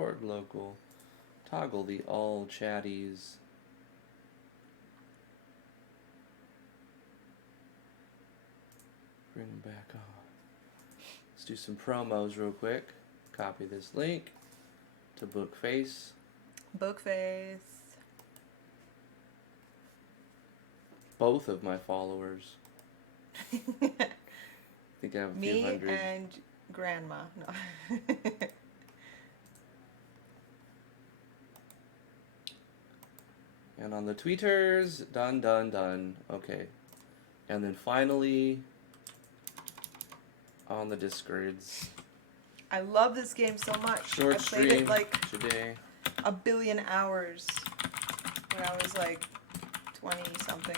record local. Toggle the all chatties. Bring them back on. Let's do some promos real quick. Copy this link to Bookface. Bookface. Both of my followers. I think I have a few hundred. Me and Grandma. No. And on the tweeters, done. Okay. And then finally, on the Discords. I love this game so much. Short I played stream it like today. 1 billion hours when I was like 20 something.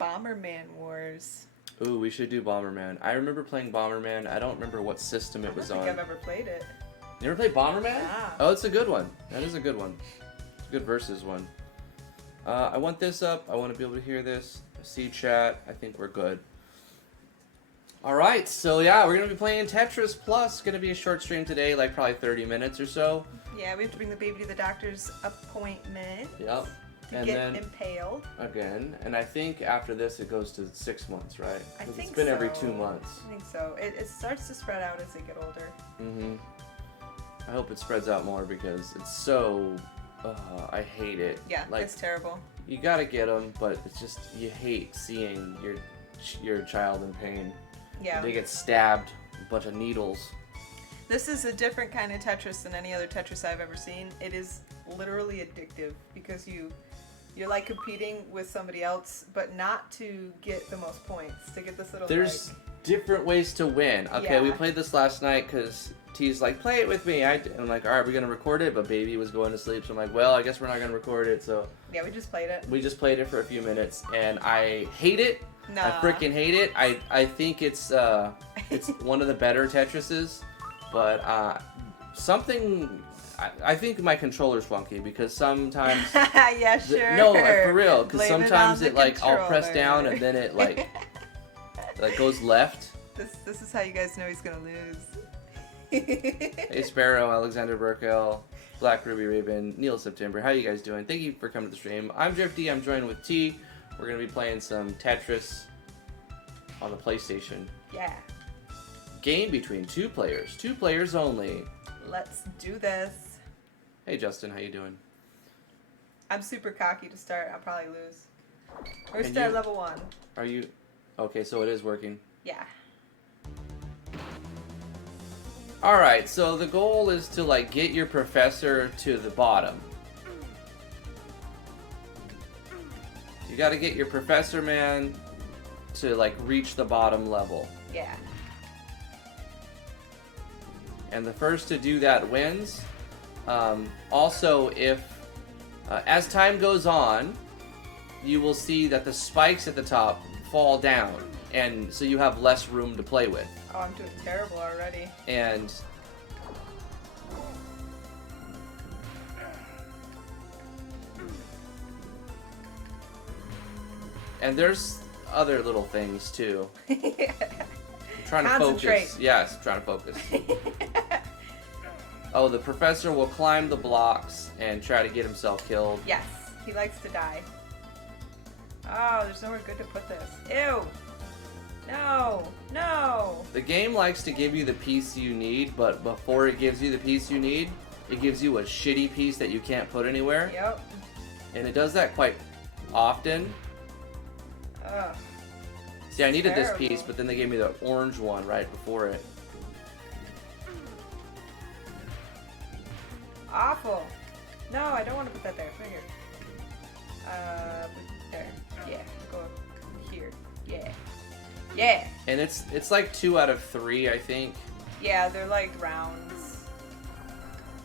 Bomberman Wars. Ooh, we should do Bomberman. I remember playing Bomberman. I don't remember what system it was on. I don't think I've ever played it. You ever played Bomberman? Yeah. Oh, it's a good one. That is a good one. It's a good versus one. I want this up. I want to be able to hear this. See chat. I think we're good. Alright, so yeah, we're going to be playing Tetris Plus. Going to be a short stream today, like probably 30 minutes or so. Yeah, we have to bring the baby to the doctor's appointment. Yep. To and get then impaled. Again. And I think after this it goes to 6 months, right? I think it's been so. every 2 months. I think so. It starts to spread out as they get older. Mm-hmm. I hope it spreads out more because it's so... I hate it. Yeah, like, it's terrible. You gotta get them, but it's just, you hate seeing your child in pain. Yeah. They get stabbed with a bunch of needles. This is a different kind of Tetris than any other Tetris I've ever seen. It is literally addictive because you're like competing with somebody else, but not to get the most points, to get this little There's different ways to win. Okay, we Yeah. played this last night because T's like, play it with me. I'm like, alright, we're gonna record it, but baby was going to sleep, so I'm like, well, I guess we're not gonna record it, so... Yeah, we just played it. We just played it for a few minutes, and I hate it. Nah. I freaking hate it. I think it's one of the better Tetrises, but something... I think my controller's funky because sometimes... Yeah, sure. No, for real, because Blame it sometimes on it the like, I'll press controller. down and then it like goes left. This is how you guys know he's gonna lose. Hey Sparrow, Alexander Burkell, Black Ruby Raven, Neil September, how you guys doing? Thank you for coming to the stream. I'm Drifty, I'm joined with T. We're going to be playing some Tetris on the PlayStation. Yeah. Game between 2 players only. Let's do this. Hey Justin, how you doing? I'm super cocky to start. I'll probably lose. We're And start you- level 1. Are you... Okay, so it is working. Yeah. Alright, so the goal is to like get your professor to the bottom. You gotta get your professor, man, to like reach the bottom level. Yeah. And the first to do that wins. Also, if as time goes on, you will see that the spikes at the top fall down, and so you have less room to play with. Oh, I'm doing terrible already. And there's other little things too. I'm trying to Concentrate. focus. Yes, trying to focus. Oh, the professor will climb the blocks and try to get himself killed. Yes, he likes to die. Oh, there's nowhere good to put this. Ew. No. No. The game likes to give you the piece you need, but before it gives you the piece you need, it gives you a shitty piece that you can't put anywhere. Yep. And it does that quite often. Ugh. See, I needed this Terrible. piece, but then they gave me the orange one right before it. Awful. No, I don't want to put that there. Put it here. There. Yeah. Go here. Yeah. Yeah. And it's like 2 out of 3, I think. Yeah, they're like rounds.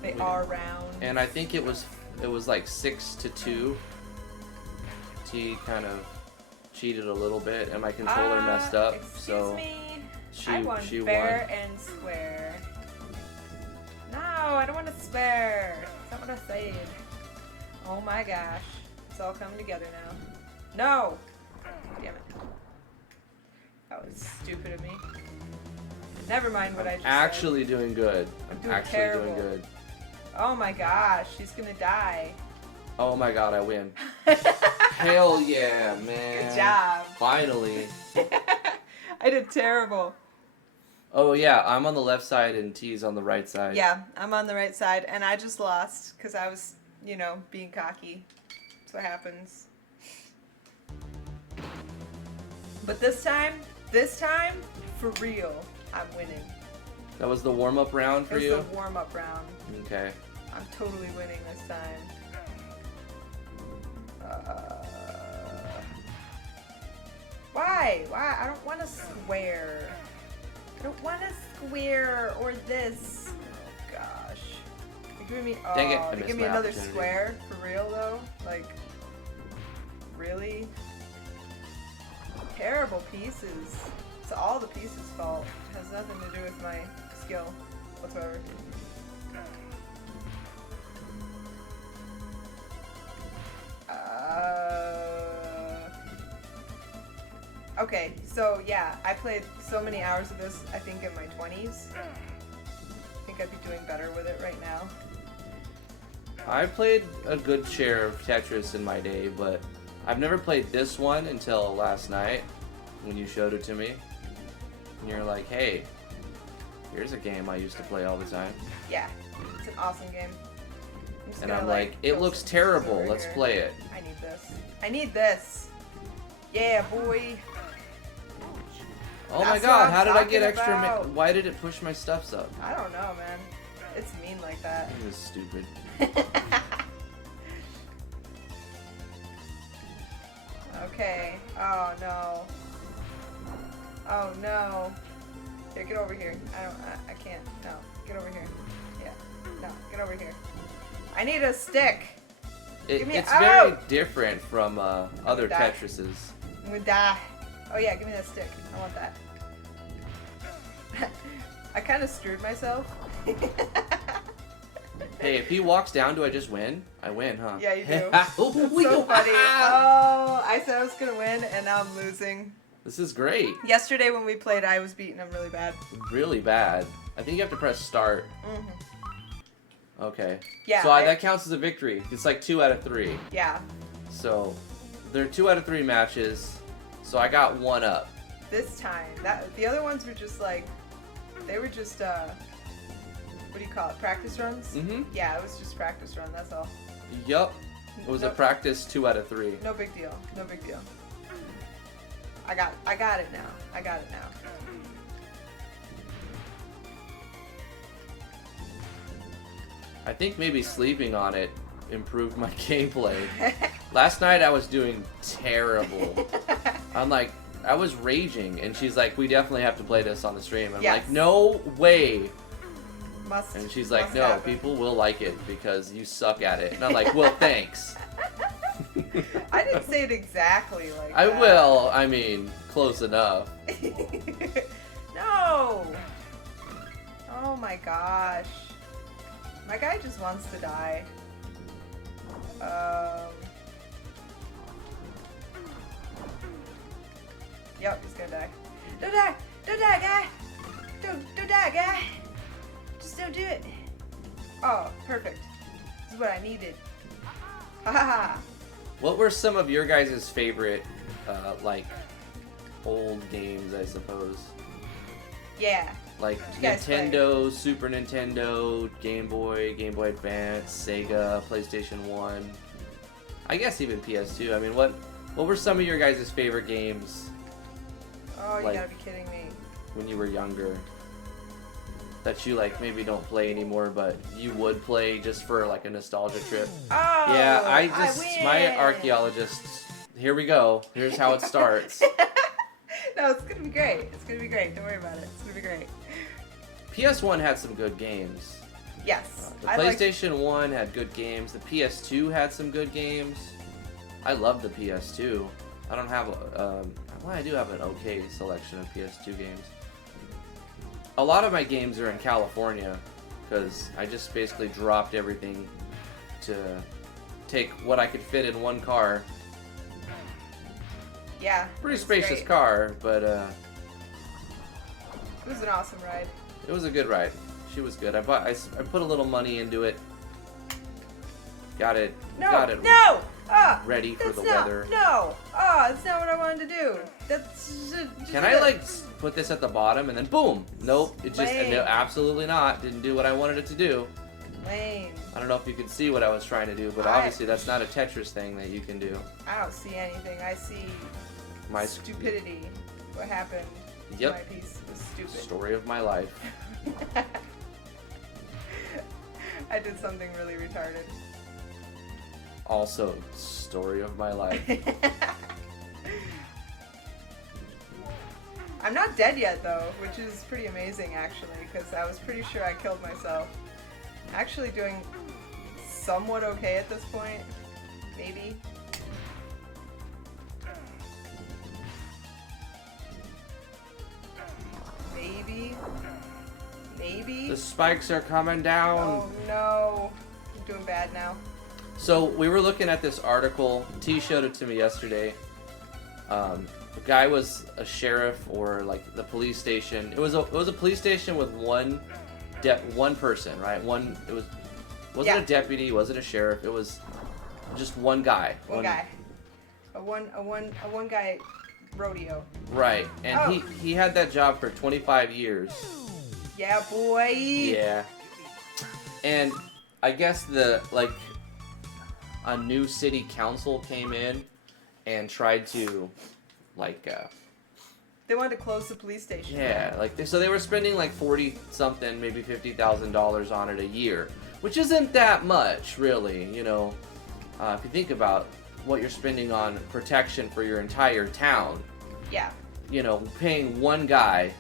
They Yeah. are rounds. And I think it was like 6-2. T kind of cheated a little bit, and my controller messed up. Excuse So me. she I won she fair won. and square. No, I don't want to swear. That's not what I said. Oh my gosh. It's all coming together now. No! Damn it. That was stupid of me. Never mind what I just Actually doing good. I'm doing actually terrible. doing good. said. Oh my gosh, she's gonna die. Oh my god, I win. Hell yeah, man. Good job. Finally. I did terrible. Oh yeah, I'm on the left side and T's on the right side. Yeah, I'm on the right side, and I just lost because I was, being cocky. That's what happens. But this time, for real, I'm winning. That was the warm-up round for It you? was the warm-up round. Okay. I'm totally winning this time. Why? Why? I don't want a square. I don't want a square or this. Oh gosh. You're giving me. Dang it, I Oh, missed give me my another opportunity. square for real though. Like, really? Terrible pieces. It's all the pieces' fault. It has nothing to do with my skill whatsoever. Okay, so yeah, I played so many hours of this, I think in my 20s. I think I'd be doing better with it right now. I played a good share of Tetris in my day, but I've never played this one until last night when you showed it to me. And you're like, hey, here's a game I used to play all the time. Yeah, it's an awesome game. Just And gonna, I'm like, it kill looks some terrible, over let's here. play it. I need this. I need this. Yeah, boy. Oh my That's god, what I'm how did I get talking extra? about. Why did it push my stuffs up? I don't know, man. It's mean like that. It was stupid. Okay. Oh no. Oh no. Here, get over here. I can't. No. Get over here. Yeah. No, get over here. I need a stick. Give me It's a- very Oh! different from other die. Tetrises. I'm gonna die. Oh yeah, give me that stick. I want that. I kind of screwed myself. Hey, if he walks down, do I just win? I win, huh? Yeah, you do. Oh, So funny. Oh, I said I was gonna win, and now I'm losing. This is great. Yesterday when we played, I was beating him really bad. Really bad. I think you have to press start. Mm-hmm. Okay. Yeah. So that counts as a victory. It's like 2 out of 3. Yeah. So they're 2 out of 3 matches. So I got 1 up. This time, the other ones were just like, they were just what do you call it? Practice runs. Mm-hmm. Yeah, it was just practice run. That's all. Yup. It was a No- practice 2 out of 3. No big deal. No big deal. I got it now. I got it now. I think maybe sleeping on it improved my gameplay. Last night I was doing terrible. I'm like, I was raging, and she's like, we definitely have to play this on the stream. I'm Yes. like, no way. Must. And she's like, must no, happen. people will like it because you suck at it. And I'm like, well, thanks. I didn't say it exactly like I that. will. I mean, close enough. No. Oh my gosh. My guy just wants to die. Yep, he's gonna die. Don't die! Don't die, guy! Don't die, guy! Just don't do it. Oh, perfect. This is what I needed. Ha ha ha! What were some of your guys' favorite, like, old games, I suppose? Yeah. Like you guys play? Nintendo, Super Nintendo, Game Boy Advance, Sega, PlayStation 1. I guess even PS2. I mean, what were some of your guys' favorite games Oh, you Like- gotta be kidding me. when you were younger? That you, like, maybe don't play anymore, but you would play just for, like, a nostalgia trip? Oh! Yeah, my win! archaeologists, here we go. Here's how it starts. No, it's gonna be great. It's gonna be great. Don't worry about it. It's gonna be great. PS1 had some good games. Yes. The I like- PlayStation 1 had good games. The PS2 had some good games. I love the PS2. I don't have well, I do have an okay selection of PS2 games. A lot of my games are in California because I just basically dropped everything to take what I could fit in one car. Yeah. Pretty it's spacious great. car, but It was an awesome ride. It was a good ride. She was good. I put a little money into it. Got it. No, got it no! Ah, ready for the not, weather. No! Ah, that's not what I wanted to do. That's just Can I like put this at the bottom and then boom? Nope. It just Lame. no, absolutely not. Didn't do what I wanted it to do. Lame. I don't know if you can see what I was trying to do, but obviously that's not a Tetris thing that you can do. I don't see anything. I see My stupidity. What happened? Yep. My piece was stupid. Story of my life. I did something really retarded. Also, story of my life. I'm not dead yet though, which is pretty amazing actually, because I was pretty sure I killed myself. Actually doing somewhat okay at this point, maybe. Maybe. The spikes are coming down. Oh no, I'm doing bad now. So we were looking at this article. T showed it to me yesterday. The guy was a sheriff or like the police station. It was a police station with one person, right? Wasn't a deputy, wasn't a sheriff. It was just one guy. One guy. A one guy rodeo. Right, and he had that job for 25 years. Yeah, boy. Yeah. And I guess a new city council came in and tried to they wanted to close the police station. yeah, so they were spending like 40 something, maybe $50,000 on it a year, which isn't that much really, you know. If you think about what you're spending on protection for your entire town. Yeah. You know, paying one guy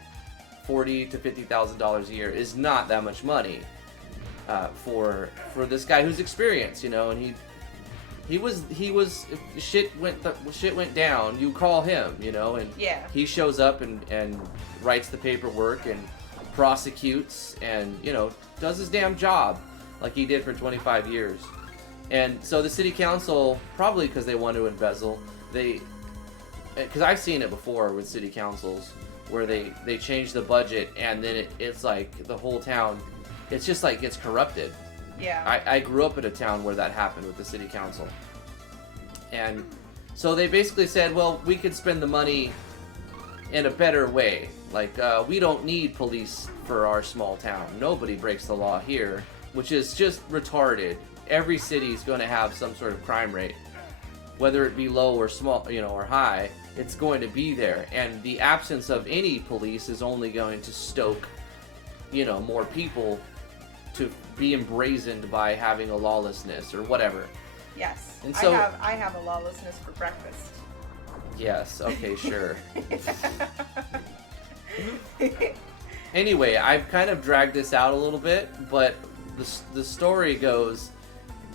$40,000 to $50,000 a year is not that much money for this guy who's experienced, you know, and he was if shit went down, you call him, you know, and yeah. He shows up and writes the paperwork and prosecutes and, you know, does his damn job like he did for 25 years. And so the city council, probably because they want to embezzle, because I've seen it before with city councils where they change the budget and then it's like the whole town, it's just like gets corrupted. Yeah. I grew up in a town where that happened with the city council. And so they basically said, well, we could spend the money in a better way. Like, we don't need police for our small town. Nobody breaks the law here, which is just retarded. Every city is going to have some sort of crime rate. Whether it be low or small, you know, or high, it's going to be there. And the absence of any police is only going to stoke, you know, more people to be embrazened by having a lawlessness or whatever. Yes. And so, I have a lawlessness for breakfast. Yes, okay, sure. Anyway, I've kind of dragged this out a little bit, but the story goes,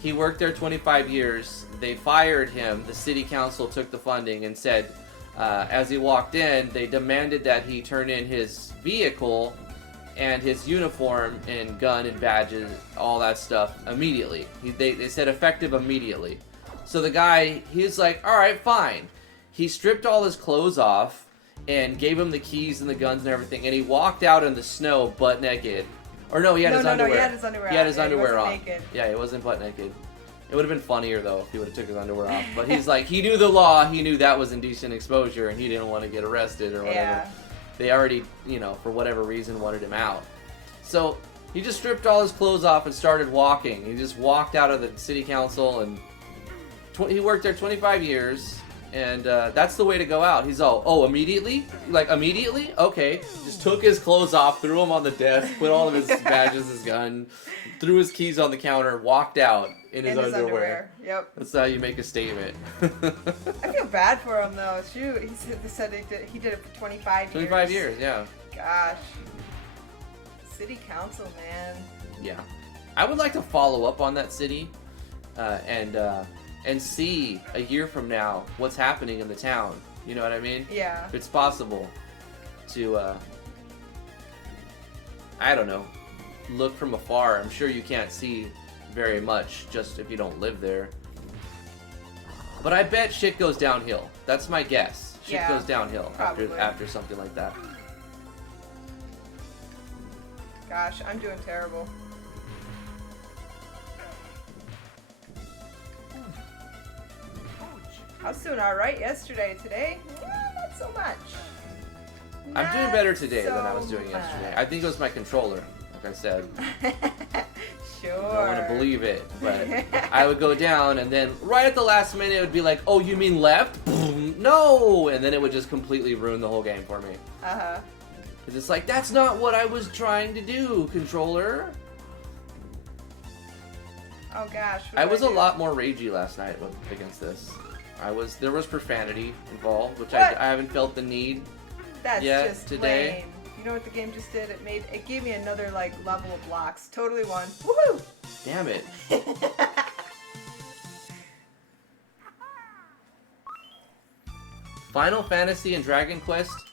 he worked there 25 years, they fired him, the city council took the funding and said, as he walked in, they demanded that he turn in his vehicle and his uniform and gun and badges, all that stuff, immediately. They said effective immediately. So the guy, he's like, alright, fine. He stripped all his clothes off and gave him the keys and the guns and everything, and he walked out in the snow butt naked. Or no, he had his underwear. No, he had his underwear He had his on. underwear he on. wasn't naked. Yeah, he wasn't butt naked. It would have been funnier, though, if he would have took his underwear off. But he's like, he knew the law, he knew that was indecent exposure, and he didn't want to get arrested or whatever. Yeah. They already, you know, for whatever reason, wanted him out. So he just stripped all his clothes off and started walking. He just walked out of the city council, and he worked there 25 years, and that's the way to go out. He's all, oh, immediately? Like, immediately? Okay. Just took his clothes off, threw them on the desk, put all of his badges, his gun, threw his keys on the counter, walked out in his underwear. Yep. That's how you make a statement. I feel bad for him, though. Shoot, they said he did it for 25 years. 25 years, yeah. Gosh. City council, man. Yeah. I would like to follow up on that city and see a year from now what's happening in the town. You know what I mean? Yeah. If it's possible to, I don't know, look from afar. I'm sure you can't see very much just if you don't live there. But I bet shit goes downhill. That's my guess. Shit goes downhill probably. after something like that. Gosh, I'm doing terrible. I was doing alright yesterday. Today, not so much. I'm doing better today than I so was doing yesterday. much. I think it was my controller, like I said. Sure. I don't want to believe it, but I would go down, and then right at the last minute, it would be like, oh, you mean left? Boom, no! And then it would just completely ruin the whole game for me. Uh-huh. Because it's like, that's not what I was trying to do, controller. Oh gosh. I was a lot more ragey last night against this. There was profanity involved, which I haven't felt the need That's yet just today. lame. You know what the game just did? It gave me another like level of blocks. Totally won. Woohoo! Damn it. Final Fantasy and Dragon Quest.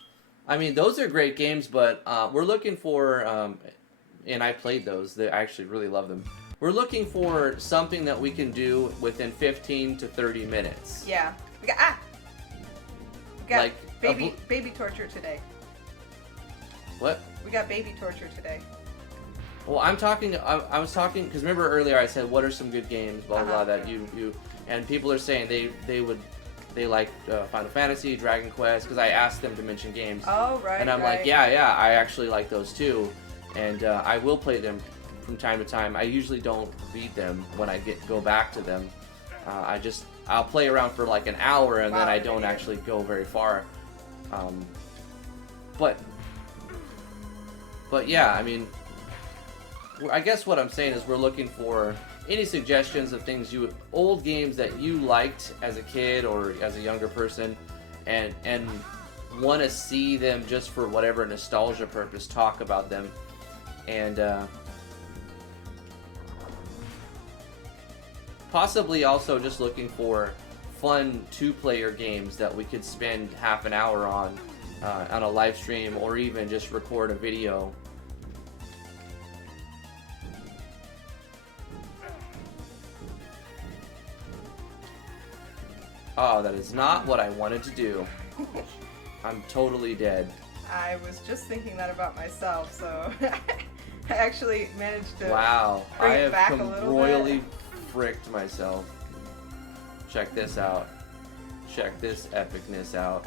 I mean, those are great games, but we're looking for, and I played those. I actually really love them. We're looking for something that we can do within 15 to 30 minutes. Yeah. We got Like baby torture today. What? We got baby torture today. Well, I was talking, because remember earlier I said, what are some good games, blah, blah, blah, that you, and people are saying they like Final Fantasy, Dragon Quest, because I asked them to mention games. Oh, right, and I'm right. like, yeah, I actually like those too, and I will play them from time to time. I usually don't beat them when I go back to them. I'll play around for like an hour, and then I don't actually go very far. But yeah, I mean, I guess what I'm saying is we're looking for any suggestions of old games that you liked as a kid or as a younger person, and want to see them just for whatever nostalgia purpose, talk about them, and possibly also just looking for fun two-player games that we could spend half an hour on a live stream, or even just record a video. Oh, that is not what I wanted to do. I'm totally dead. I was just thinking that about myself, so I actually managed to bring I it have back a little royally bit. fricked myself. Check this out. Check this epicness out.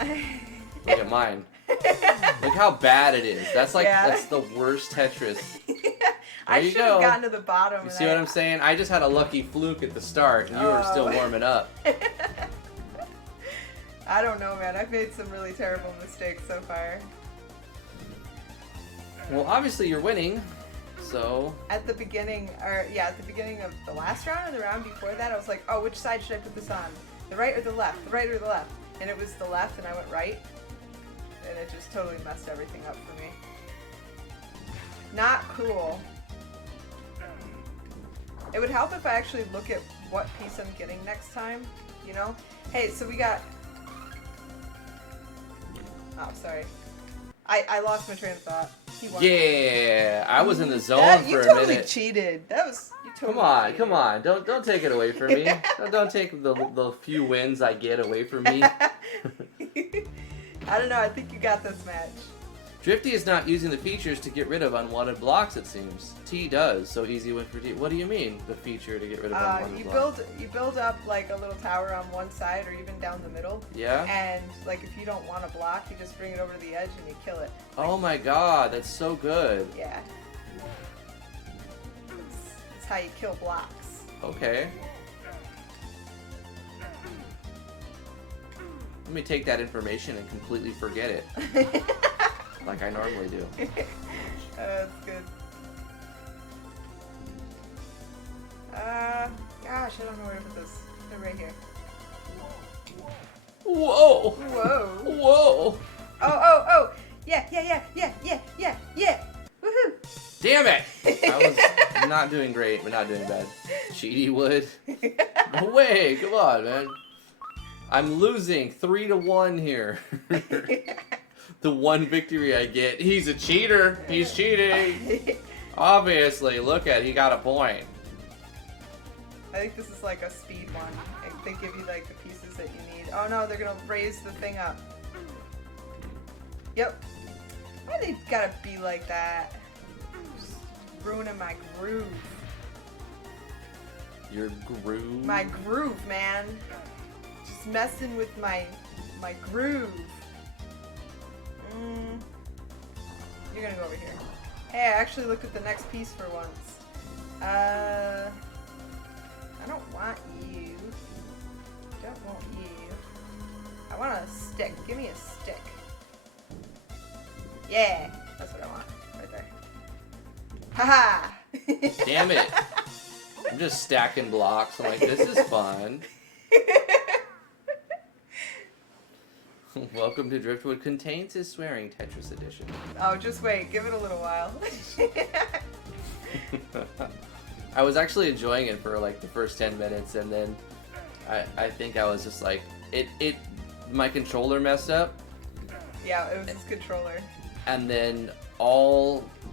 Look at mine. Look how bad it is. That's that's the worst Tetris. I you should have go. gotten to the bottom. You see what I'm saying? I just had a lucky fluke at the start, and you were still warming up. I don't know, man. I've made some really terrible mistakes so far. Well, obviously you're winning, so... At the beginning of the last round and the round before that, I was like, oh, which side should I put this on? The right or the left? The right or the left? And it was the left, and I went right. And it just totally messed everything up for me. Not cool. It would help if I actually look at what piece I'm getting next time, you know? Hey, so we got... Oh, sorry. I lost my train of thought. He won. Yeah, I was in the zone for you a totally minute. cheated. That was... You totally cheated. Come on. Don't take it away from me. Don't take the few wins I get away from me. I don't know. I think you got this match. Drifty is not using the features to get rid of unwanted blocks, it seems. T does, so easy win for T. What do you mean, the feature to get rid of unwanted blocks? You build up like a little tower on one side or even down the middle. Yeah? And like if you don't want a block, you just bring it over to the edge and you kill it. Oh my god, that's so good. Yeah. That's how you kill blocks. Okay. Let me take that information and completely forget it. Like I normally do. That's good. Gosh, I don't know where to put this. They're right here. Whoa! Whoa! Whoa! Oh! Yeah! Woohoo! Damn it! I was not doing great, but not doing bad. Cheaty wood. No way! Come on, man. I'm losing 3-1 here. The one victory I get. He's a cheater. He's cheating. Obviously, look at, he got a point. I think this is like a speed one. They give you like the pieces that you need. Oh no, they're gonna raise the thing up. Yep. Why they gotta be like that? ruining my groove. Your groove? My groove, man. Just messing with my groove. You're gonna go over here. Hey, I actually looked at the next piece for once. I don't want you. Don't want you. I want a stick. Give me a stick. Yeah, that's what I want. Right there. Haha! Damn it. I'm just stacking blocks. I'm like, this is fun. Welcome to Driftwood contains his swearing Tetris edition. Oh, just wait. Give it a little while. I was actually enjoying it for like the first 10 minutes, and then I think I was just like, my controller messed up. Yeah, it was his controller. And then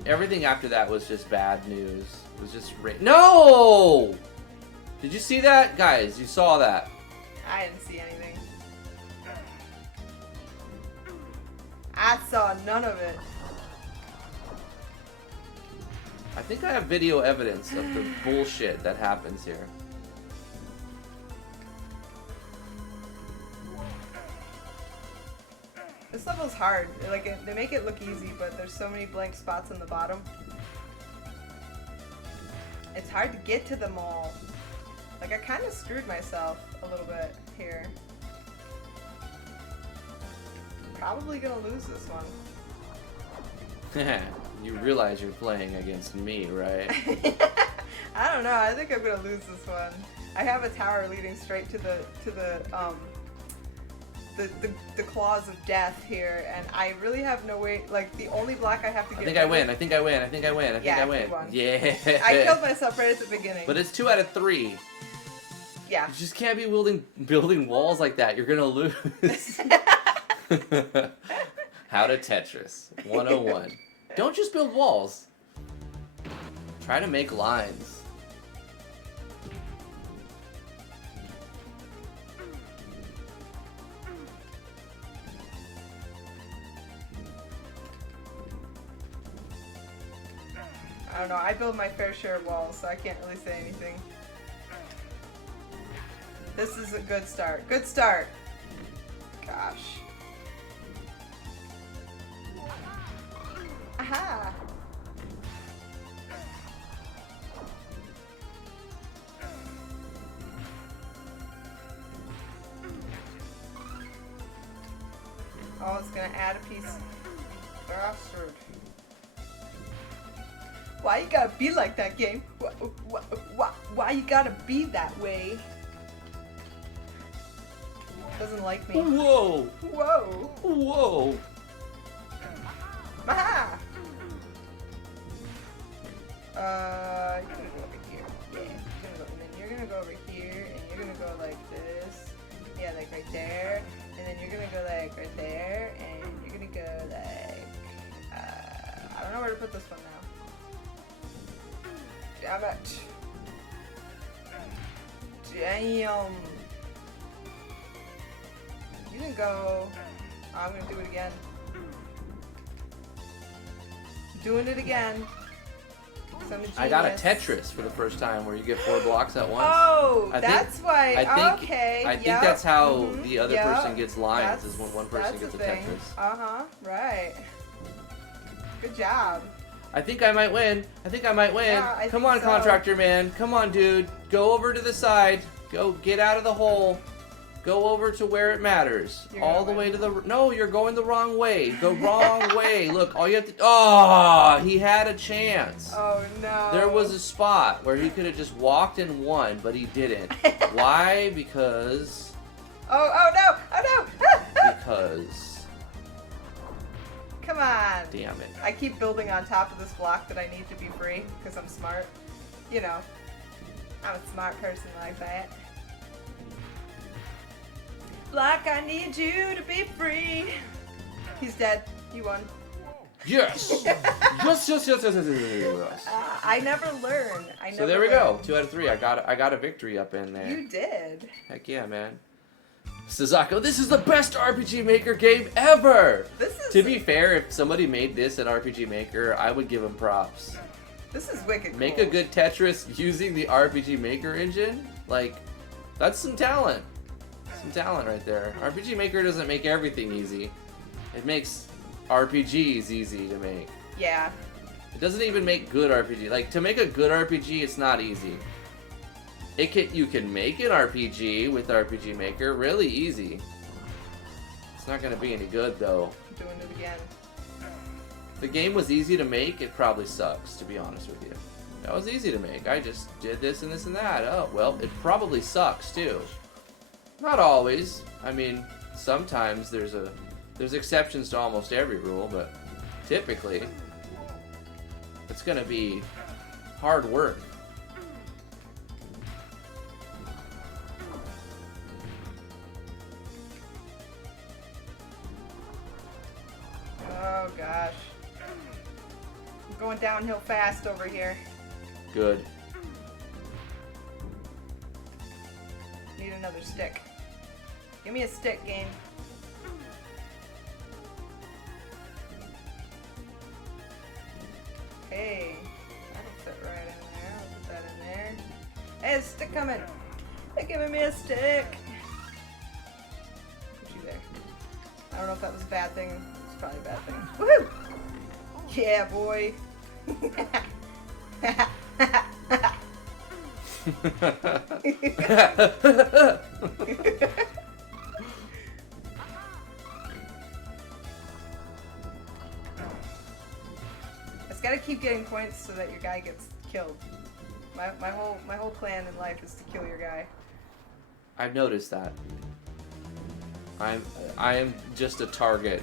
everything after that was just bad news. It was just no! Did you see that? Guys, you saw that. I didn't see anything. I saw none of it. I think I have video evidence of the bullshit that happens here. This level's hard. Like, they make it look easy, but there's so many blank spots on the bottom. It's hard to get to them all. Like, I kind of screwed myself a little bit here. Probably gonna lose this one. You realize you're playing against me, right? I don't know. I think I'm gonna lose this one. I have a tower leading straight to the claws of death here, and I really have no way. Like, the only block I have to get. I think I win. I think I win. I think I win. I think I win. You won. Yeah. I killed myself right at the beginning. But it's 2 out of 3. Yeah. You just can't be building walls like that. You're gonna lose. How to Tetris 101. Don't just build walls. Try to make lines. I don't know. I build my fair share of walls, so I can't really say anything. This is a good start. Good start. Gosh. Aha! Oh, it's gonna add a piece. Bastard. Why you gotta be like that, game? Why you gotta be that way? Doesn't like me. Whoa! Whoa! Whoa! Aha! You're gonna go over here. Yeah, and then you're gonna go over here, and you're gonna go like this. Yeah, like right there. And then you're gonna go like right there, and you're gonna go like, I don't know where to put this one now. Damn it. Damn. You can go, I'm gonna do it again. Doing it again. I got a Tetris for the first time where you get 4 blocks at once. Oh, that's why. Okay. I think that's how the other person gets lines, is when one person gets a Tetris. Right. Good job. I think I might win. Yeah, Come on, so. contractor man. Come on, dude. Go over to the side. Go get out of the hole. Go over to where it matters. All the way to the... No, you're going the wrong way. Go wrong way. Look, all you have to... Oh, he had a chance. Oh, no. There was a spot where he could have just walked and won, but he didn't. Why? Because... Oh, no. Oh, no. Because... Come on. Damn it. I keep building on top of this block that I need to be free because I'm smart. You know, I'm a smart person like that. Block, I need you to be free. He's dead. You won. Yes! Yes. I never learn. So there we go. 2 out of 3. I got a victory up in there. You did. Heck yeah, man. Sazako, this is the best RPG Maker game ever! This is... To be fair, if somebody made this an RPG Maker, I would give them props. This is wicked cool. Make a good Tetris using the RPG Maker engine? Like, that's some talent. Some talent right there. RPG Maker doesn't make everything easy. It makes RPGs easy to make. Yeah. It doesn't even make good RPG. Like, to make a good RPG, it's not easy. You can make an RPG with RPG Maker really easy. It's not going to be any good, though. I'm doing it again. If the game was easy to make, it probably sucks, to be honest with you. That was easy to make. I just did this and this and that. Oh, well, it probably sucks, too. Not always. I mean, sometimes there's exceptions to almost every rule, but typically, it's going to be hard work. Oh gosh. I'm going downhill fast over here. Good. Need another stick. Give me a stick, game. Hey, that'll fit right in there. I'll put that in there. Hey, a stick coming. They're giving me a stick. Put you there. I don't know if that was a bad thing. It's probably a bad thing. Woohoo! Yeah, boy. It's gotta keep getting points so that your guy gets killed. My whole plan in life is to kill your guy. I've noticed that. I am just a target.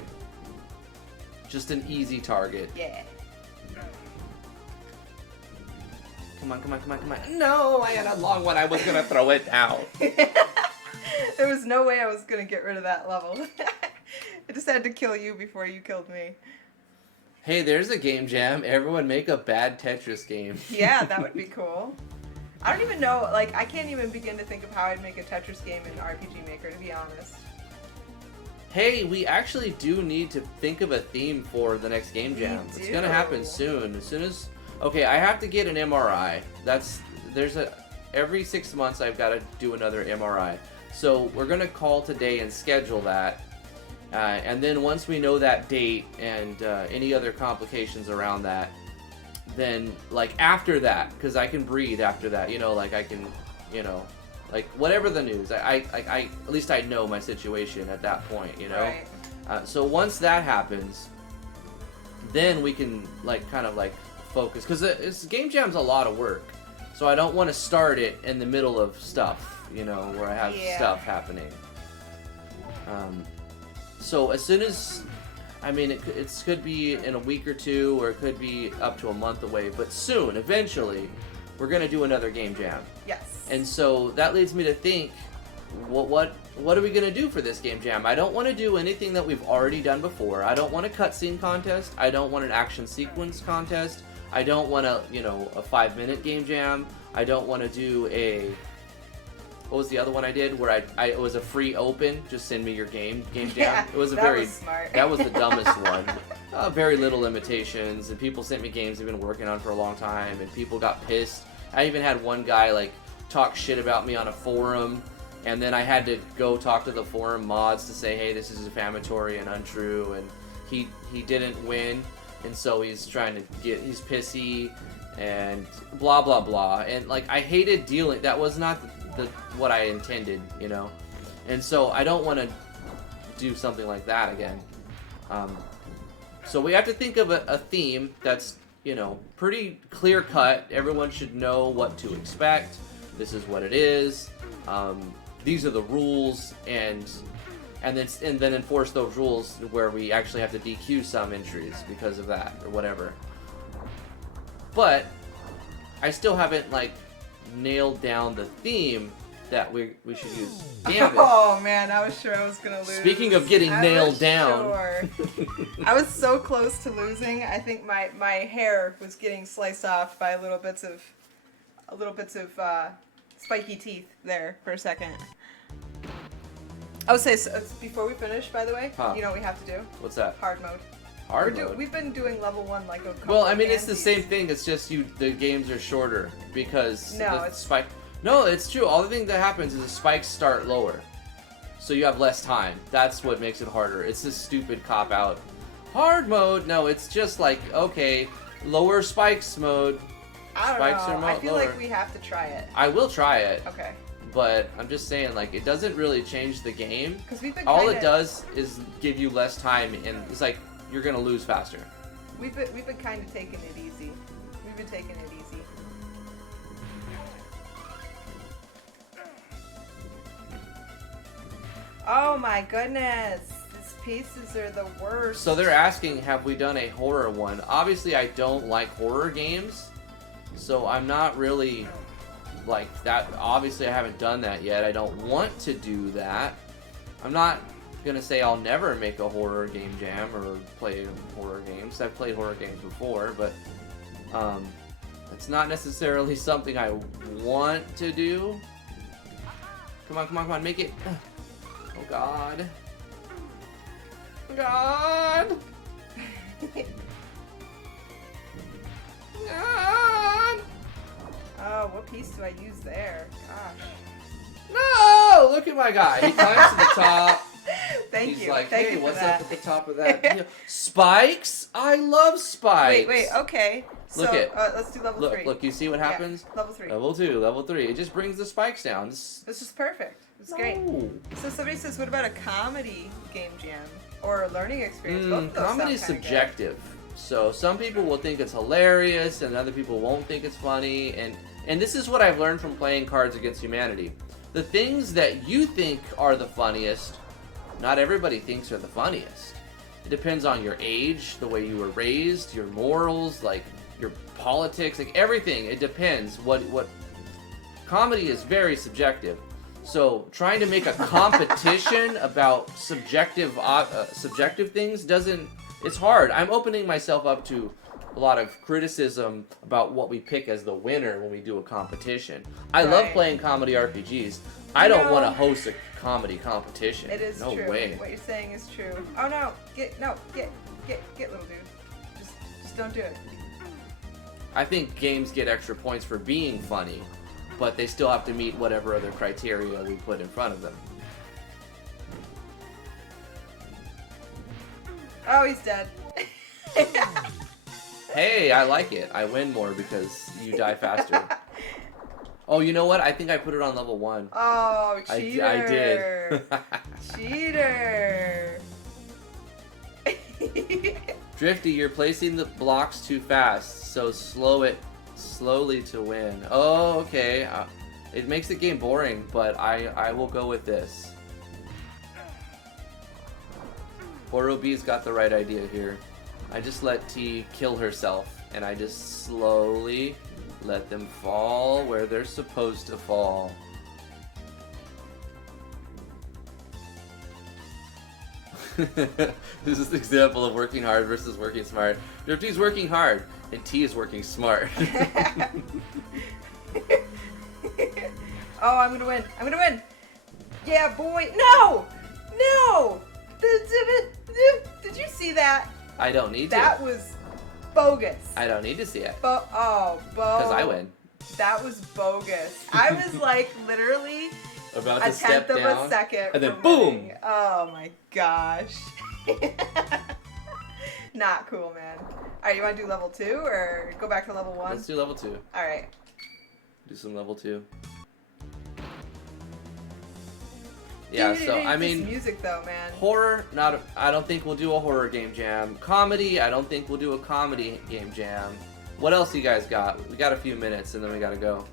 Just an easy target. Yeah. Come on, come on, come on, come on. No, I had a long one. I was gonna throw it out. There was no way I was gonna get rid of that level. I just had to kill you before you killed me. Hey, there's a game jam. Everyone make a bad Tetris game. Yeah, that would be cool. I don't even know, like, I can't even begin to think of how I'd make a Tetris game in RPG Maker, to be honest. Hey, we actually do need to think of a theme for the next game jam. We It's do. gonna happen soon. As soon as... Okay, I have to get an MRI. Every 6 months I've got to do another MRI. So we're gonna call today and schedule that. And then once we know that date and any other complications around that, then like after that, because I can breathe after that, you know, like I can, you know, like whatever the news, I at least I know my situation at that point, you know. Right. So once that happens, then we can like kind of like focus, because game jam's a lot of work, so I don't want to start it in the middle of stuff, you know, where I have stuff happening. So as soon as, I mean, it could be in a week or two, or it could be up to a month away, but soon, eventually, we're gonna do another game jam. Yes. And so that leads me to think, what are we gonna do for this game jam? I don't want to do anything that we've already done before. I don't want a cutscene contest. I don't want an action sequence contest. I don't want a 5-minute game jam. I don't want to do a, what was the other one I did where it was a free open, just send me your game jam. Yeah, It was that was smart. That was the dumbest one. Very little limitations, and people sent me games they've been working on for a long time, and people got pissed. I even had one guy like talk shit about me on a forum, and then I had to go talk to the forum mods to say, hey, this is defamatory and untrue, and he didn't win, and so he's he's pissy and blah blah blah, and like I hated dealing. That was not what I intended, you know, and so I don't want to do something like that again. So we have to think of a theme that's, you know, pretty clear cut. Everyone should know what to expect. This is what it is. These are the rules, and then enforce those rules where we actually have to DQ some entries because of that or whatever. But I still haven't like nailed down the theme that we should use. Damn it. Oh man, I was sure I was gonna lose. Speaking of getting nailed down. Sure. I was so close to losing. I think my hair was getting sliced off by little bits of spiky teeth there for a second. I would say, before we finish, by the way, Huh. you know what we have to do? What's that? Hard mode. Hard mode. We've been doing level 1 like a couple Well, I mean, it's the Nancy's. same thing. It's just the games are shorter because No, the it's- spike. No, it's true. All the thing that happens is the spikes start lower, so you have less time. That's what makes it harder. It's this stupid cop out. Hard mode. No, it's just like okay, lower spikes mode. I don't Spikes know. are I feel lower. like we have to try it. I will try it, Okay. but I'm just saying like it doesn't really change the game. Because we've been All kinda, it does is give you less time, and it's like you're gonna lose faster. We've been kind of taking it easy. We've been taking it easy. Oh my goodness! These pieces are the worst. So they're asking, have we done a horror one? Obviously, I don't like horror games, so I'm not really like that. Obviously, I haven't done that yet. I don't want to do that. I'm not gonna say I'll never make a horror game jam or play horror games. I've played horror games before, but it's not necessarily something I want to do. Come on, come on, come on, make it. Oh God. God. God. Oh, what piece do I use there? Gosh. No! Look at my guy. He climbs to the top. Thank He's you. like, Thank hey, you for what's that. up at the top of that? You know, spikes? I love spikes. Wait, okay. So, Look it. let's do level Look, 3. look, you see what happens? Yeah, level 3. Level 2, level 3. It just brings the spikes down. This is perfect. It's great. No. So somebody says, what about a comedy game jam? Or a learning experience? Both of those Comedy is sound kinda subjective. So some people will think it's hilarious and other people won't think it's funny. And this is what I've learned from playing Cards Against Humanity. The things that you think are the funniest, not everybody thinks are the funniest. It depends on your age, the way you were raised, your morals, like your politics, like everything. It depends. What comedy is very subjective. So trying to make a competition about subjective things doesn't. It's hard. I'm opening myself up to a lot of criticism about what we pick as the winner when we do a competition. I love Right. playing comedy RPGs. I don't No. want to host a comedy competition. It is no true. way. What you're saying is true. Oh no! Get little dude. Just don't do it. I think games get extra points for being funny, but they still have to meet whatever other criteria we put in front of them. Oh, he's dead. Hey, I like it. I win more because you die faster. Oh, you know what? I think I put it on level 1. Oh, I cheater! did. Cheater! Drifty, you're placing the blocks too fast, so slow it slowly to win. Oh, okay. It makes the game boring, but I will go with this. Boro B's got the right idea here. I just let T kill herself, and I just slowly let them fall where they're supposed to fall. This is an example of working hard versus working smart. Drifty's working hard, and T is working smart. Oh, I'm gonna win! I'm gonna win! Yeah, boy! No! No! Did you see that? I don't need to. That was bogus. I don't need to see it. Because Because I win. That was bogus. I was like literally About a to step tenth of down. a second. and then from boom! winning. Oh my gosh. Not cool, man. Alright, you want to do level 2 or go back to level 1? Let's do level 2. Alright. Do some level 2. Yeah, so I This mean, music though, man. horror, I don't think we'll do a horror game jam. Comedy, I don't think we'll do a comedy game jam. What else you guys got? We got a few minutes and then we gotta go.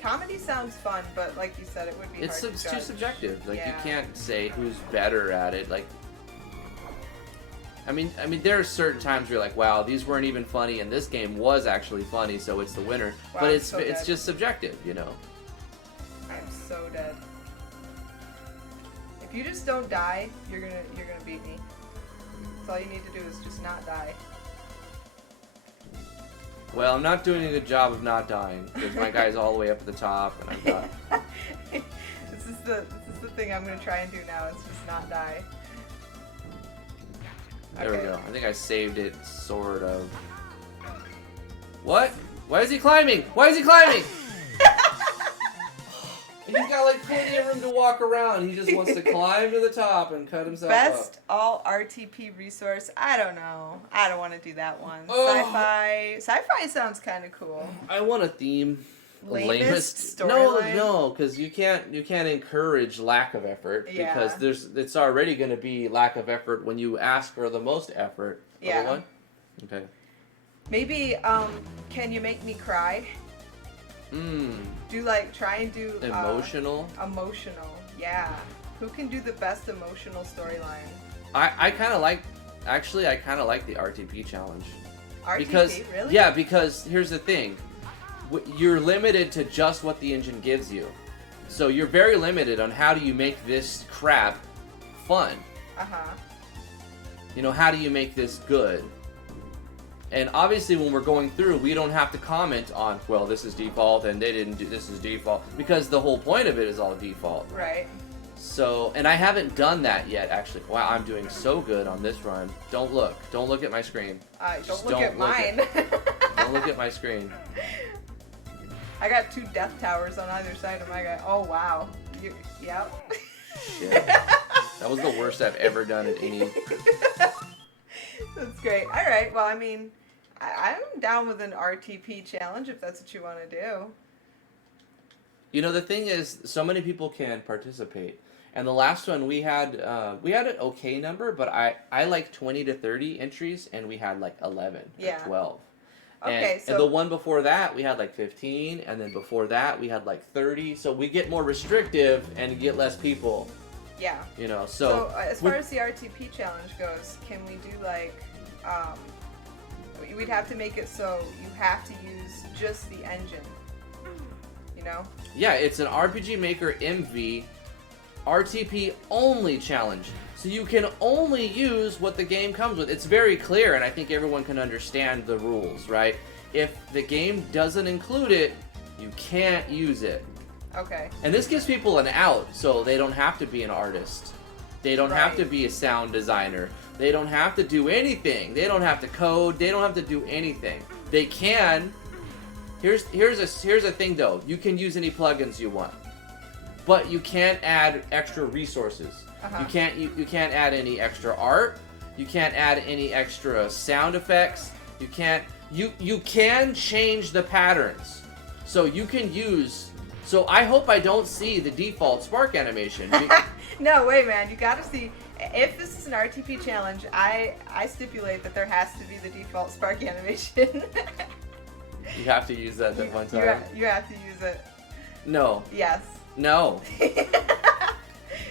Comedy sounds fun, but like you said, it would be It's hard to too judge. subjective. Like you Yeah. can't say who's better at it. Like, I mean, there are certain times where you're like, wow, these weren't even funny, and this game was actually funny, so it's the winner. Wow, but I'm it's so it's dead. just subjective, you know. I'm so dead. If you just don't die, you're gonna beat me. That's all you need to do is just not die. Well, I'm not doing a good job of not dying because my guy's all the way up at the top, and I've got. This is the thing I'm gonna try and do now is just not die. There we go. I think I saved it, sort of. What? Why is he climbing? Why is he climbing? He's got like plenty of room to walk around. He just wants to climb to the top and cut himself up. Best all RTP resource. I don't know. I don't want to do that one. Oh. Sci-fi. Sci-fi sounds kind of cool. I want a theme. Lamest No, storyline? no, because you can't encourage lack of effort Yeah. because it's already going to be lack of effort when you ask for the most effort. Yeah. Other one? Okay. Maybe, can you make me cry? Do try and do Emotional. Emotional, yeah. Who can do the best emotional storyline? I kind of like. Actually, I kind of like the RTP challenge. RTP, Because really? yeah, because here's the thing. You're limited to just what the engine gives you. So you're very limited on how do you make this crap fun. Uh-huh. You know, how do you make this good? And obviously when we're going through, we don't have to comment on, well, this is default and they didn't do this is default, because the whole point of it is all default. Right. So, and I haven't done that yet, actually. Wow, I'm doing so good on this run. Don't look at my screen. Don't look at mine. Don't look at my screen. I got 2 death towers on either side of my guy. Oh, wow. Yep. Shit. That was the worst I've ever done at any. That's great. All right. Well, I mean, I'm down with an RTP challenge if that's what you want to do. You know, the thing is, so many people can participate. And the last one we had an okay number, but I like 20 to 30 entries, and we had like 11 Yeah. or 12. Okay, And the one before that, we had like 15, and then before that, we had like 30. So we get more restrictive and get less people. Yeah. You know, So as far as the RTP challenge goes, can we do we'd have to make it so you have to use just the engine. You know? Yeah, it's an RPG Maker MV RTP only challenge. So you can only use what the game comes with. It's very clear, and I think everyone can understand the rules, right? If the game doesn't include it, you can't use it. Okay. And this gives people an out, so they don't have to be an artist. They don't have to be a sound designer. They don't have to do anything. They don't have to code. They don't have to do anything. They can. Here's a thing though. You can use any plugins you want, but you can't add extra resources. Uh-huh. You can't add any extra art. You can't add any extra sound effects. You can change the patterns. So you can use. So I hope I don't see the default spark animation. No way, man. You gotta see. If this is an RTP challenge, I stipulate that there has to be the default spark animation. You have to use that at one time. You have to use it. No. Yes. No.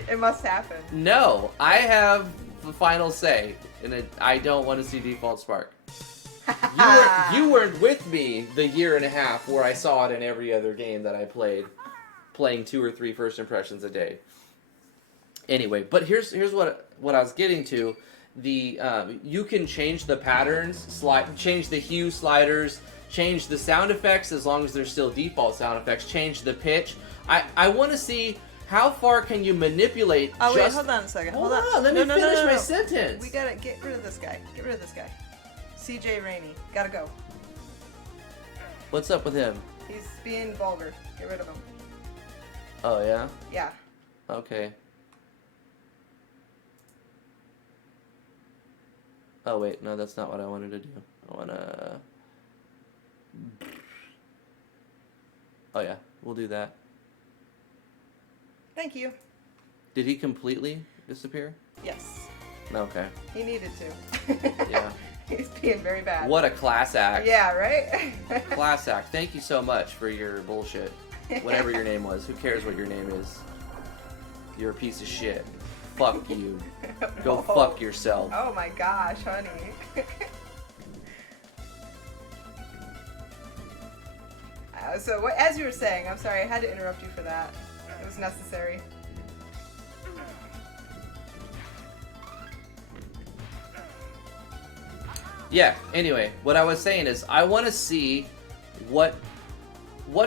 It must happen. No. I have the final say, and I don't want to see default spark. You weren't with me the year and a half where I saw it in every other game that I played, playing 2 or 3 first impressions a day. Anyway, but here's what I was getting to. You can change the patterns, change the hue sliders, change the sound effects as long as they're still default sound effects, change the pitch. I want to see how far can you manipulate. Oh wait, hold on a second. Hold on. Let me finish my sentence. We gotta get rid of this guy. Get rid of this guy. CJ Rainey. Gotta go. What's up with him? He's being vulgar. Get rid of him. Oh yeah? Yeah. Okay. Oh wait, no, that's not what I wanted to do. I wanna... Oh yeah, we'll do that. Thank you. Did he completely disappear? Yes. Okay. He needed to. Yeah. He's being very bad. What a class act. Yeah, right? Class act. Thank you so much for your bullshit. Whatever your name was. Who cares what your name is? You're a piece of shit. Fuck you. Go fuck yourself. Oh my gosh, honey. So, as you were saying, I'm sorry, I had to interrupt you for that. It was necessary. Yeah, anyway, what I was saying is I want to see what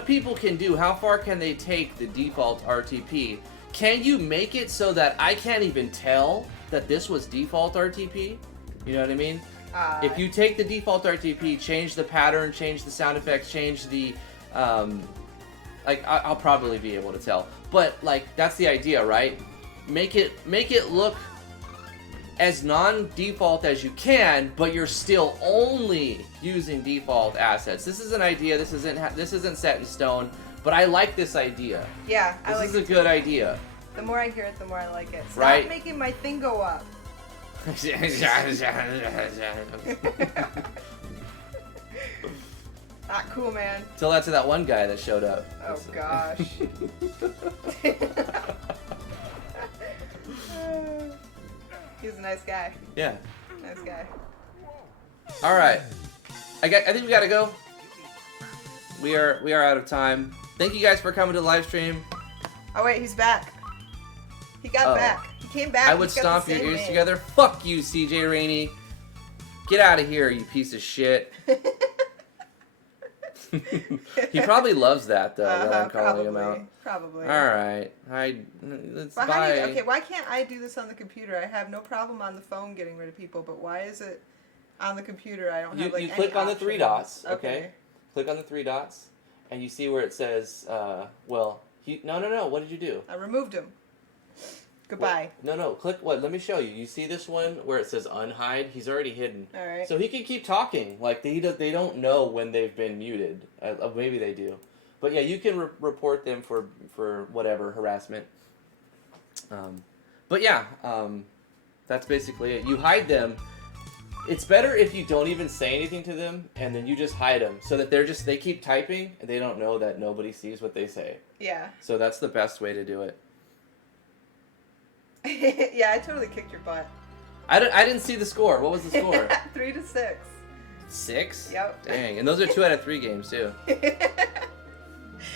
people can do. How far can they take the default RTP can you make it so that I can't even tell that this was default RTP? You know what I mean? If you take the default RTP, change the pattern, change the sound effects, change the, like, I'll probably be able to tell. But, like, that's the idea, right? Make it look as non-default as you can, but you're still only using default assets. This is an idea. This isn't set in stone, but I like this idea. Yeah, I like it. This is a good idea. The more I hear it, the more I like it. Stop Right? making my thing go up. Not cool, man. Tell that to that one guy that showed up. Oh, gosh. He's a nice guy. Yeah. Nice guy. All right. I think we gotta go. We are out of time. Thank you guys for coming to the live stream. Oh, wait, he's back. He got back. He came back. I would stomp your ears together. Fuck you, CJ Rainey. Get out of here, you piece of shit. He probably loves that, though, that I'm calling him out. Probably. All right. Let's But bye. okay, why can't I do this on the computer? I have no problem on the phone getting rid of people, but why is it on the computer I don't have, like, You any click on the three options? dots, okay? Click on the three dots, and you see where it says, no. What did you do? I removed him. Goodbye. No. Click what? Let me show you. You see this one where it says unhide? He's already hidden. All right. So he can keep talking. Like they don't know when they've been muted. Maybe they do. But yeah, you can report them for whatever harassment. But yeah, that's basically it. You hide them. It's better if you don't even say anything to them, and then you just hide them, so that they keep typing, and they don't know that nobody sees what they say. Yeah. So that's the best way to do it. Yeah, I totally kicked your butt. I didn't see the score. What was the score? 3-6. 6? Yep. Dang, and those are 2 out of 3 games too.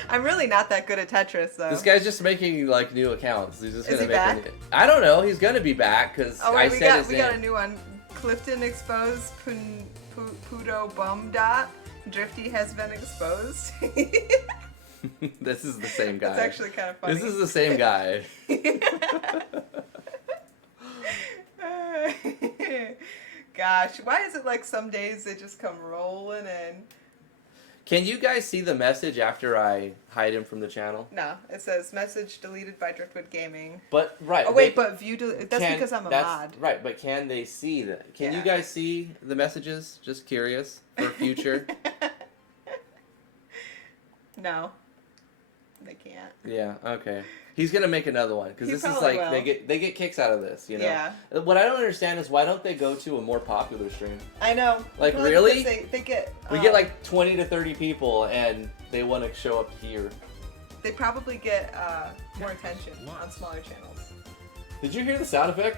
I'm really not that good at Tetris, though. This guy's just making like new accounts. He's just Is gonna he make back? I don't know. He's gonna be back because I said we got a new one. Clifton exposed. Pudo bum dot. Drifty has been exposed. This is the same guy. That's actually kind of funny. This is the same guy. Gosh, why is it like some days they just come rolling in? Can you guys see the message after I hide him from the channel? No, it says message deleted by Driftwood Gaming. But right. Oh wait, but view that's because I'm a that's, mod. Right, but can they see that? Can Yeah. you guys see the messages? Just curious for future. No, they can't. Yeah. Okay. He's gonna make another one because He this is probably like will. they get kicks out of this, you know. Yeah. What I don't understand is why don't they go to a more popular stream? I know. Like, Probably really? because They get. We get like 20 to 30 people and they want to show up here. They probably get more attention on smaller channels. Did you hear the sound effect?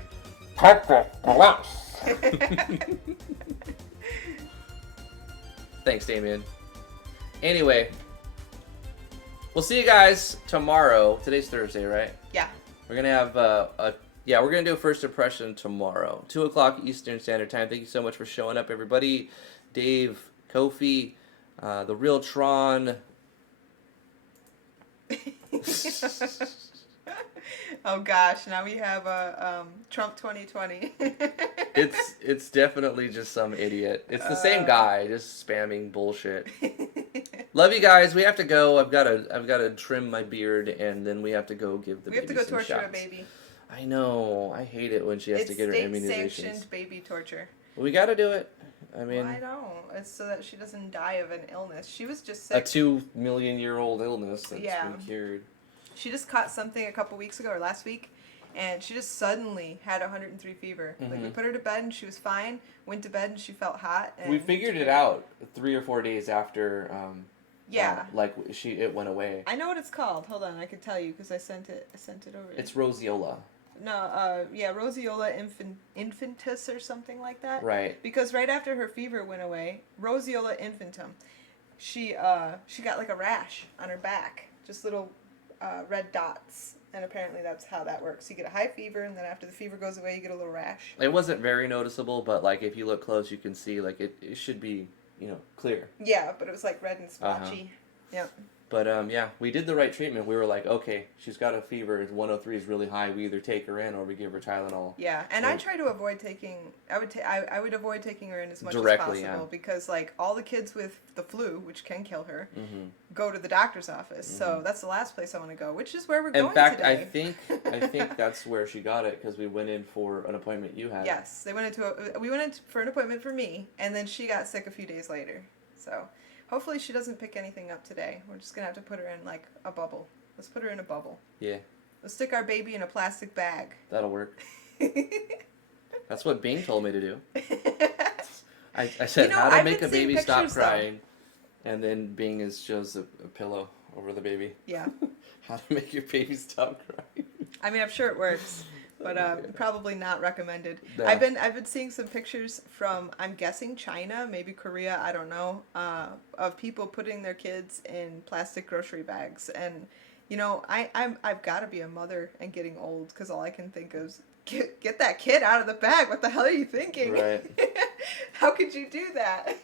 Thanks, Damien. Anyway, we'll see you guys tomorrow. Today's Thursday, right? Yeah. We're gonna have we're gonna do a first impression tomorrow, 2:00 Eastern Standard Time. Thank you so much for showing up, everybody. Dave, Kofi, the Real Tron. Oh gosh, now we have a Trump 2020. It's definitely just some idiot. It's the same guy, just spamming bullshit. Love you guys. We have to go. I've got to trim my beard, and then we have to go give the We baby have to go some torture a shots. baby. I know. I hate it when she has to get her immunizations. It's state-sanctioned baby torture. We got to do it. I mean, Well, I don't. It's so that she doesn't die of an illness. She was just sick. a 2 million year old illness that's Yeah. been cured. She just caught something a couple weeks ago or last week, and she just suddenly had 103 fever. Like, we put her to bed and she was fine. Went to bed and she felt hot. And We figured it out 3 or 4 days after. Yeah. It went away. I know what it's called. Hold on, I can tell you because I sent it over. It's roseola. No, roseola infantis or something like that. Right. Because right after her fever went away, roseola infantum, she got like a rash on her back, just little red dots, and apparently that's how that works. You get a high fever, and then after the fever goes away, you get a little rash. It wasn't very noticeable, but like if you look close, you can see like it should be clear. Yeah, but it was like red and splotchy. Yep. But yeah, we did the right treatment. We were like, okay, she's got a fever. 103 is really high. We either take her in or we give her Tylenol. Yeah, and I try to avoid taking. I would avoid taking her in as much Directly, as possible yeah. because like all the kids with the flu, which can kill her, Mm-hmm. go to the doctor's office. So that's the last place I want to go, which is where we're In going fact, today. I think that's where she got it because we went in for an appointment you had. Yes, we went in for an appointment for me, and then she got sick a few days later. So hopefully she doesn't pick anything up today. We're just gonna have to put her in like a bubble. Let's put her in a bubble. Yeah. Let's stick our baby in a plastic bag. That'll work. That's what Bing told me to do. I said, how to make a baby stop crying. And then Bing shows a pillow over the baby. Yeah. How to make your baby stop crying. I mean, I'm sure it works, but probably not recommended. No. I've been seeing some pictures from, I'm guessing China, maybe Korea, I don't know, of people putting their kids in plastic grocery bags. And you know, I've got to be a mother and getting old because all I can think is get that kid out of the bag. What the hell are you thinking? Right. How could you do that?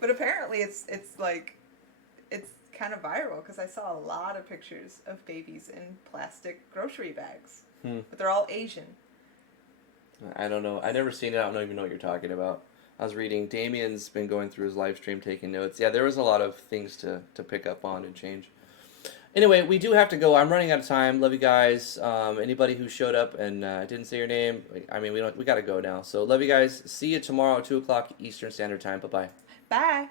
But apparently it's like it's kind of viral because I saw a lot of pictures of babies in plastic grocery bags. But they're all Asian. I don't know. I never seen it. I don't even know what you're talking about. I was reading. Damien's been going through his live stream taking notes. Yeah, there was a lot of things to pick up on and change. Anyway, we do have to go. I'm running out of time. Love you guys. Anybody who showed up and didn't say your name, I mean, we got to go now. So love you guys. See you tomorrow at 2 o'clock Eastern Standard Time. Bye-bye. Bye.